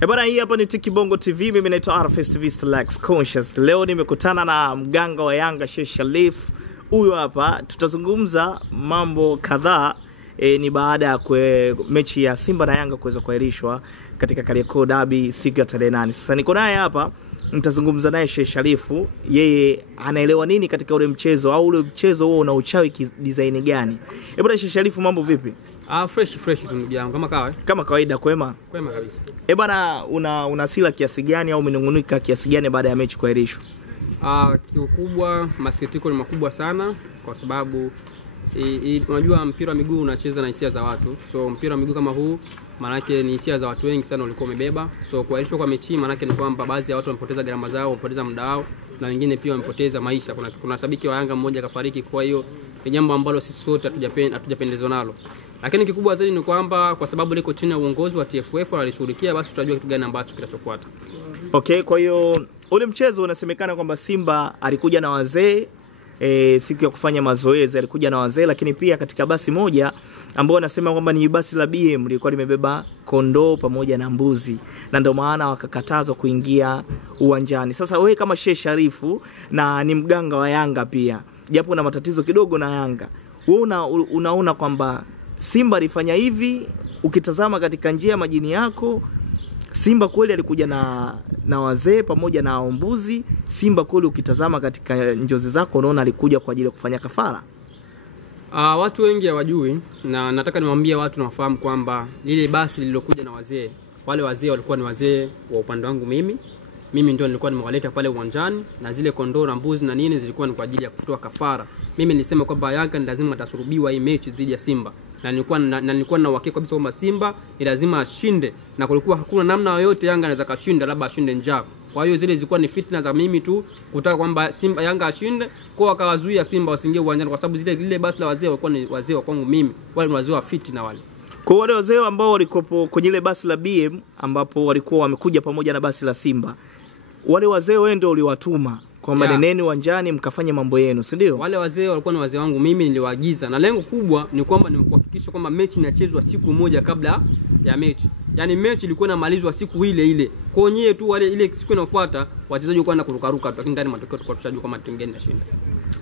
Bwana, hii hapa ni Tiki Bongo TV, mimi naitwa Arfest TV Lex Conscious. Leo nimekutana na mganga wa Yanga Sheikh Sharif. Huyu hapa tutazungumza mambo kadhaa. Ni baada ya mechi ya Simba na Yanga kuweza kuahirishwa katika Kariakoo Derby siku ya tarehe 8. Sasa niko naye hapa, nitazungumza naye Sheikh Sharif. Yeye anaelewa nini katika ule mchezo, au ule mchezo huo una uchawi design gani? Bwana Sheikh Sharif, mambo vipi? Fresh tu ndugu yangu, kama kawaida. Kwema kabisa. Bwana, una sila kiasi gani au umenungunika kiasi gani baada ya mechi kuahirishwa? Kiukubwa masikitiko ni makubwa sana, kwa sababu unajua mpira wa miguu unacheza na hisia za watu. So mpira wa miguu kama huu maana yake ni hisia za watu wengi sana walikuwa wamebeba. So kuahirishwa kwa mechi maana yake ni kwamba baadhi ya watu wamepoteza gharama zao, wamepoteza muda wao, na wengine pia wamepoteza maisha. Kuna shabiki wa Yanga mmoja kafariki, kwa hiyo ni jambo ambalo sisi sote hatujapendezwa nalo. Lakini kikubwa zaidi ni kwamba kwa sababu liko chini ya uongozi wa TFF walishughulikia, basi tutajua kitu gani ambacho kitachofuata. Okay, kwa hiyo ule mchezo unasemekana kwamba Simba alikuja na wazee siku ya kufanya mazoezi, alikuja na wazee, lakini pia katika basi moja ambao wanasema kwamba ni basi la BM lilikuwa limebeba kondoo pamoja na mbuzi, na ndio maana wakakatazwa kuingia uwanjani. Sasa wewe kama Sheikh Sharif na ni mganga wa Yanga pia, japo una matatizo kidogo na Yanga, wewe unaona kwamba Simba alifanya hivi? Ukitazama katika njia ya majini yako, Simba kweli alikuja na wazee pamoja na mbuzi? Simba kweli ukitazama katika njozi zako unaona alikuja kwa ajili ya kufanya kafara? Watu wengi hawajui, na nataka niwaambie watu na wafahamu kwamba lile basi lililokuja na wazee, wale wazee walikuwa ni wazee wa upande wangu mimi ndio nilikuwa nimewaleta pale uwanjani, na zile kondoo na mbuzi na nini zilikuwa ni kwa ajili ya kufutua kafara. Mimi nilisema kwamba Yanga ni lazima atasurubiwa hii mechi dhidi ya Simba, na nilikuwa na uhakika kabisa kwamba Simba ni lazima ashinde, na kulikuwa hakuna namna yoyote Yanga anaweza kushinda, labda ashinde njaa. Kwa hiyo zile zilikuwa ni fitna za mimi tu kutaka kwamba Yanga ashinde, kwa akawazuia Simba wasiingie uwanjani, kwa sababu lile basi la wazee walikuwa ni wazee wa kwangu mimi, wale ni wazee wa fitna wale. Kwa wale wazee ambao walikuwa kwenye ile basi la BM ambapo walikuwa wamekuja pamoja na basi la Simba, wale wazee wewe ndio uliwatuma kwa maneneni uwanjani mkafanya mambo yenu, si ndio? Wale wazee walikuwa ni wazee wangu mimi, niliwaagiza, na lengo kubwa ni kwamba nimekuhakikisha kwamba mechi inachezwa siku moja kabla ya mechi. Yaani mechi ilikuwa inamalizwa siku ile. Kwa hiyo tu wale ile siku inayofuata wachezaji walikuwa na kurukaruka, lakini ndani matokeo tulikuwa tushajua kama timu gani inashinda.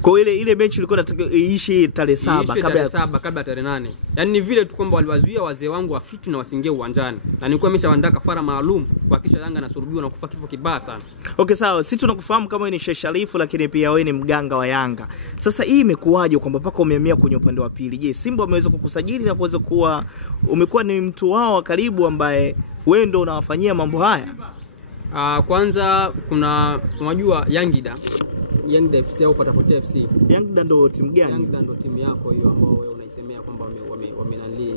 Kwa ile mechi ilikuwa inatakiwa iishi tarehe 7 kabla tarehe 8. Yaani ni vile tu kwamba waliwazuia wazee wangu wafitu na wasingie uwanjani. Na nilikuwa nimeshaandaa kafara maalum kuhakikisha Yanga anasurubiwa na kufa kifo kibaya sana. Okay, sawa. Sisi tunakufahamu kama wewe ni Sheikh Sharif, lakini pia wewe ni mganga wa Yanga. Sasa hii imekuwaje kwamba mpaka umehamia kwenye upande wa pili? Je, Simba wameweza kukusajili na kuweza kuwa umekuwa ni mtu wao wa karibu ambaye wewe ndio unawafanyia mambo haya? Kwanza unajua Yangida FC au Patapotea FC. Yangida ndo timu gani? Yangida ndo timu yako hiyo ambayo wewe unaisemea kwamba wamenali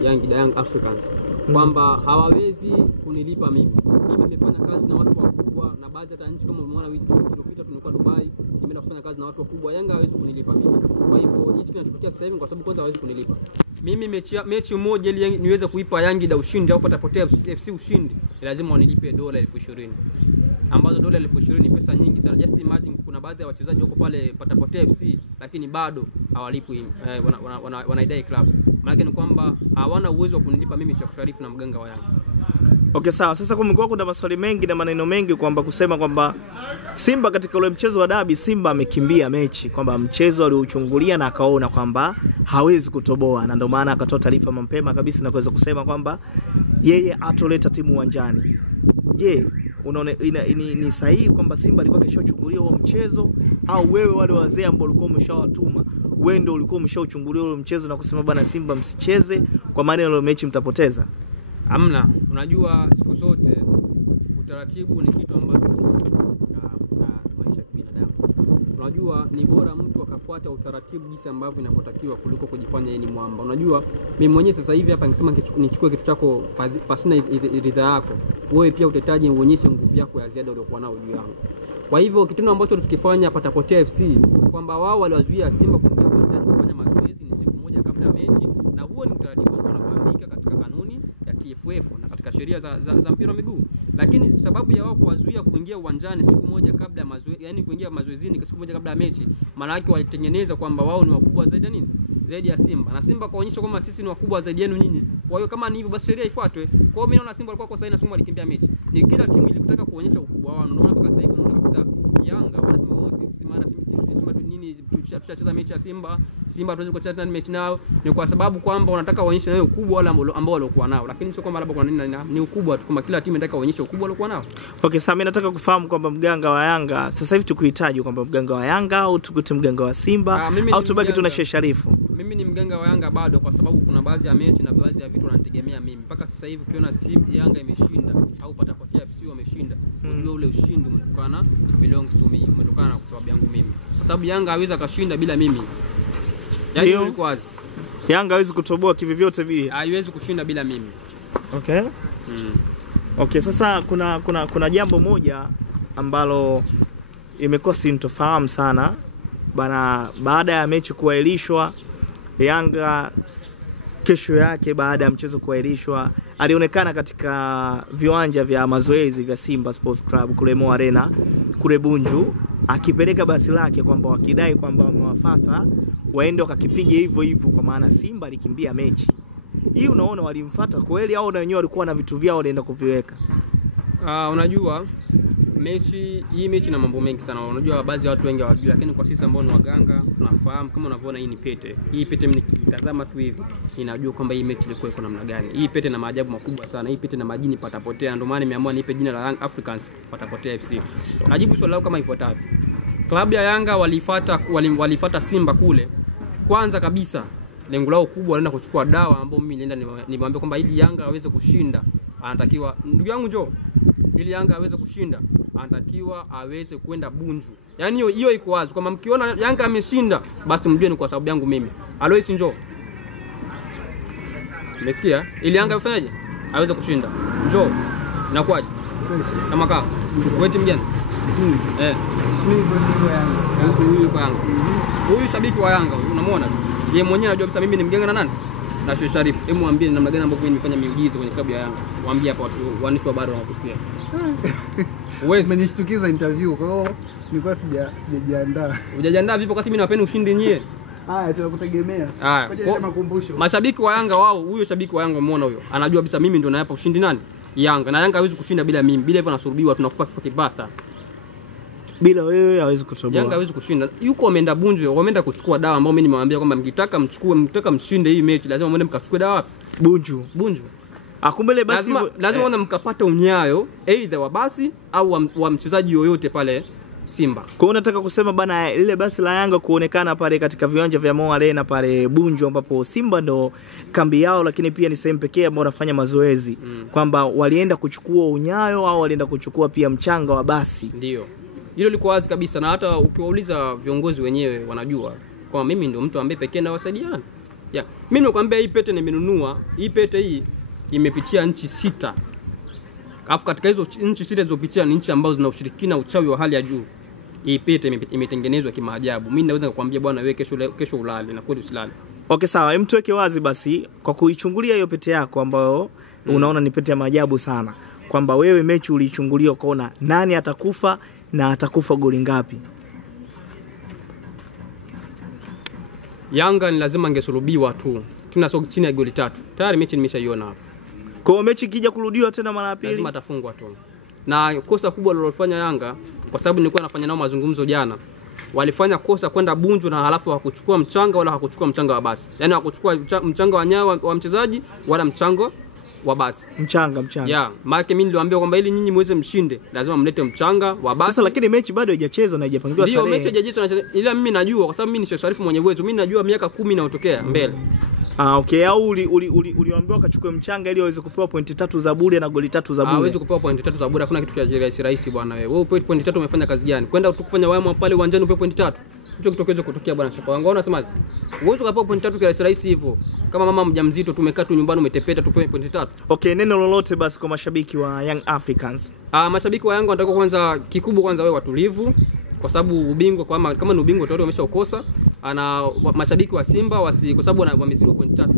Yangida, Young Africans, kwamba hawawezi kunilipa mimi. Mimi nimefanya kazi na watu wakubwa, na baadhi hata nchi kama umeona wiki iliyopita tulikuwa Dubai, nimeenda kufanya kazi na watu wakubwa. Yanga hawezi kunilipa mimi. Kwa hivyo hichi kinachotokea sasa hivi kwa sababu kwanza hawezi kunilipa. Mimi mechi moja ili niweze kuipa Yangida ushindi au Patapotea FC ushindi, lazima wanilipe dola 20,000. Ambazo dola 20,000 ni pesa nyingi sana. Just imagine kuna baadhi ya wachezaji wako pale Patapotea FC lakini bado hawalipwi, wanaidai club. Maana ni kwamba hawana uwezo wa kunilipa mimi Sheikh Sharif na mganga wa Yanga. Okay, sawa. Sasa kumekuwa kuna maswali mengi na maneno mengi kwamba kusema kwamba Simba katika ule mchezo wa dabi, Simba amekimbia mechi, kwamba mchezo aliouchungulia na akaona kwamba hawezi kutoboa, na ndio maana akatoa taarifa mapema kabisa na kuweza kusema kwamba yeye atoleta timu uwanjani. Je, unaona ni sahihi kwamba Simba alikuwa keshochungulia huo mchezo, au wewe wale wazee ambao ulikuwa umeshawatuma wewe ndio ulikuwa umeshauchungulia huo mchezo na kusema bana Simba msicheze kwa maana ile mechi mtapoteza? Amna, unajua siku zote utaratibu ni kitu ambacho na maisha ya binadamu. Unajua ni bora mtu akafuata utaratibu jinsi ambavyo inapotakiwa kuliko kujifanya yeye ni mwamba. Unajua mimi mwenyewe sasa hivi hapa ningesema nichukue kitu chako pasina ridhaa yako, wewe pia utahitaji uonyeshe nguvu yako ya ziada uliyokuwa nayo juu yangu. Kwa hivyo kitendo ambacho tukifanya Patapotea FC kwamba wao waliwazuia Simba kuingia uwanjani kufanya mazoezi ni siku moja kabla ya mechi, na huo ni utaratibu ambao unafahamika katika kanuni ya TFF na katika sheria za mpira wa miguu. Lakini sababu ya wao kuwazuia kuingia uwanjani siku moja kabla ya mazoezi, yani kuingia mazoezini siku moja kabla ya mechi, maana yake walitengeneza kwamba wao ni wakubwa zaidi nini zaidi ya Simba, na Simba kaonyesha kwamba sisi ni wakubwa zaidi yenu nyinyi. Kwa hiyo kama ni hivyo basi sheria ifuatwe. Kwa hiyo mimi naona Simba walikuwa kwa sahihi na Simba walikimbia mechi. Ni kila timu ilikutaka kuonyesha ukubwa wao. Ndio maana mpaka sasa hivi unaona kabisa Yanga wanasema sisi mara timu Simba nini tutacheza mechi ya Simba tuweze kucheza mechi nao. Ni kwa sababu kwamba wanataka waonyeshe wao ukubwa wale ambao walikuwa nao. Lakini sio kwamba labda kuna nini, ni ukubwa tu, kama kila timu inataka waonyeshe ukubwa walikuwa nao. Okay, sasa mimi nataka kufahamu kwamba mganga wa Yanga sasa hivi tukuhitaji kwamba mganga wa Yanga au tukute mganga wa Simba au tubaki tuna Sheikh Sharifu? Mimi ni mganga wa Yanga bado, kwa sababu kuna baadhi ya mechi na baadhi ya vitu wanategemea mimi. Mpaka sasa hivi ukiona Yanga imeshinda au Patapotea FC wameshinda, unajua ule ushindi umetokana belongs to me, umetokana kwa sababu yangu mimi. Kwa sababu Yanga hawezi kashinda bila mimi. Yaani iko wazi. Yanga hawezi kutoboa kivivyote vile. Haiwezi kushinda bila mimi. Okay? Okay, sasa kuna jambo moja ambalo imekuwa sintofahamu sana bana. Baada ya mechi kuahirishwa, Yanga kesho yake baada ya mchezo kuahirishwa alionekana katika viwanja vya mazoezi vya Simba Sports Club kule Mo Arena kule Bunju, akipeleka basi lake kwamba wakidai kwamba wamewafuata waende wakakipiga hivyo hivyo, kwa maana Simba alikimbia mechi hii. Unaona walimfuata kweli au na wenyewe walikuwa na vitu vyao wanaenda kuviweka? Unajua mechi na mambo mengi sana. Unajua baadhi ya watu wengi hawajui, lakini kwa sisi ambao ni waganga tunafahamu. Kama unavyoona hii ni pete. Hii pete mimi nikitazama tu hivi ninajua kwamba hii mechi ilikuwa iko namna gani. Hii pete na maajabu makubwa sana. Hii pete na majini Patapotea. Ndio maana nimeamua niipe jina la Young Africans Patapotea FC. Najibu swali lao kama ifuatavyo. Klabu ya Yanga walifuata Simba kule. Kwanza kabisa lengo lao kubwa wanaenda kuchukua dawa ambao mimi nilienda nimwambia kwamba ili Yanga aweze kushinda anatakiwa, ndugu yangu njoo, ili Yanga aweze kushinda anatakiwa aweze kwenda Bunju. Yaani hiyo iko wazi kwamba mkiona Yanga ameshinda basi mjue ni kwa sababu yangu mimi. Alois njoo. Umesikia? Ili Yanga afanyaje? Aweze kushinda. Njoo. Inakuaje? Kama kama. Wewe timu gani? Mimi kwa Yanga. Huyu kwa Yanga. Huyu shabiki wa Yanga, unamwona? Yeye mwenyewe anajua kabisa mimi ni mganga na nani? Na Sheikh Sharif. Hebu mwambie namna gani ambapo mimi nimefanya miujiza kwenye klabu ya Yanga. Waambie hapa watu waandishi wa habari wanakusikia. Wewe umenishtukiza interview, kwa hiyo nilikuwa sijajiandaa. Hujajiandaa vipi wakati mimi nawapeni ushindi nyie? Haya tunakutegemea. Kwa makumbusho. Mashabiki wa Yanga wao, huyo shabiki wa Yanga umeona huyo. Anajua kabisa mimi ndio nayapa ushindi nani? Yanga. Na Yanga hawezi kushinda bila mimi. Bila hivyo nasurubiwa tunakufa kifo kibasa. Bila wewe hawezi kutoboa. Yanga hawezi kushinda. Yuko wameenda Bunju, wameenda kuchukua dawa ambao mimi nimemwambia kwamba mkitaka mshinde hii mechi lazima mwende mkachukue dawa wapi? Bunju. Akumbele basi lazima mkapata unyayo either wa basi au wa mchezaji yoyote pale Simba. Kwa hiyo unataka kusema bana ile basi la Yanga kuonekana pale katika viwanja vya Mo Arena pale Bunju ambapo Simba ndo kambi yao, lakini pia ni sehemu pekee ambao wanafanya mazoezi, kwamba walienda kuchukua unyayo au walienda kuchukua pia mchanga wa basi. Ndio. Hilo liko wazi kabisa, na hata ukiwauliza viongozi wenyewe wanajua kwa mimi ndio mtu ambaye pekee nawasaidiana. Mimi nimekwambia hii pete nimenunua, hii pete hii imepitia nchi 6. Alafu katika hizo nchi 6 zilizopitia ni nchi ambazo zina ushirikina uchawi wa hali ya juu. Hii pete imetengenezwa kimaajabu. Mimi naweza kukuambia bwana wewe kesho ulale na kweli usilale. Okay sawa, hem tuweke wazi basi kwa kuichungulia hiyo pete yako ambayo unaona ni pete ya maajabu sana, kwamba wewe mechi uliichungulia ukaona nani atakufa na atakufa goli ngapi. Yanga ni lazima angesulubiwa tu. Tunasogea chini ya goli 3. Tayari mechi nimeshaiona hapa. Kwa hiyo mechi ikija kurudiwa tena mara ya pili lazima atafungwa tu. Na kosa kubwa lililofanya Yanga, kwa sababu nilikuwa nafanya nao mazungumzo jana, walifanya kosa kwenda Bunju na halafu hawakuchukua mchanga wala hawakuchukua mchanga wa basi. Yaani hawakuchukua mchanga wa nyayo wa mchezaji wala mchanga wa basi. Mchanga. Maana mimi niliwaambia kwamba ili nyinyi muweze mshinde lazima mlete mchanga wa basi. Sasa lakini mechi bado haijachezwa na haijapangiwa tarehe. Ndio mechi haijachezwa, ila mimi najua kwa sababu mimi ni Sheikh Sharifu mwenye uwezo. Mimi najua miaka 10 inaotokea mbele. Okay, au uliambiwa akachukue mchanga ili aweze kupewa pointi 3 za bure na goli 3 za bure. Hawezi kupewa pointi 3 za bure, hakuna kitu cha rahisi bwana wewe. Wewe upewe pointi 3 umefanya kazi gani? Kwenda utukufanya wao pale uwanjani upewe pointi 3. Hicho kitokeza kutokea bwana Shapa. Wangu unasemaje? Uwezo kupewa pointi 3 kwa rahisi hivyo. Kama mama mjamzito tumekaa tu nyumbani umetepeta tupewe pointi 3. Okay, neno lolote basi kwa mashabiki wa Young Africans. Mashabiki wa Yanga wanataka kwanza kikubwa kwanza wewe watulivu, kwa sababu ubingwa kama ni ubingwa tayari wameshaukosa. Mashabiki wa Simba kwa sababu wamezidi pointi 3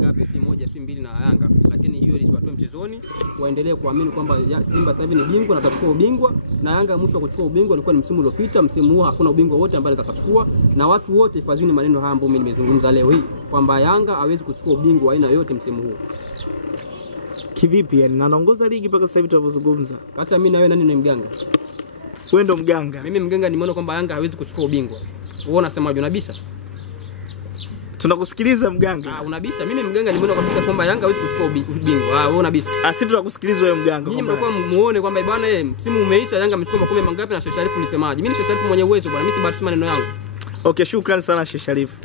ngapi, si moja si mbili na Yanga, lakini hiyo lisiwatoe mchezoni, waendelee kuamini kwamba Simba sasa hivi ni bingwa na atachukua ubingwa, na Yanga mwisho kuchukua ubingwa alikuwa ni msimu uliopita. Msimu huu hakuna ubingwa wote ambao atakachukua, na watu wote ifazini maneno haya ambayo mimi nimezungumza leo hii kwamba Yanga hawezi kuchukua ubingwa aina yote msimu huu. Kivipi yani? Anaongoza ligi mpaka sasa hivi tunavyozungumza. Hata mimi na wewe nani ni mganga? Wewe ndo mganga. Mimi mganga nimeona kwamba Yanga hawezi kuchukua ubingwa. Wewe unasemaje, unabisha? Tunakusikiliza mganga. Unabisha? Mimi mganga nimeona kabisa kwamba Yanga hawezi kuchukua ubingwa. Wewe unabisha? Sisi tunakusikiliza wewe mganga. Mimi mtakuwa muone kwamba bwana msimu umeisha, Yanga amechukua makombe mangapi na Sheikh Sharifu ulisemaje? Mimi ni Sheikh Sharifu mwenye uwezo bwana, mimi si bahati maneno yangu. Okay, shukrani sana Sheikh Sharifu.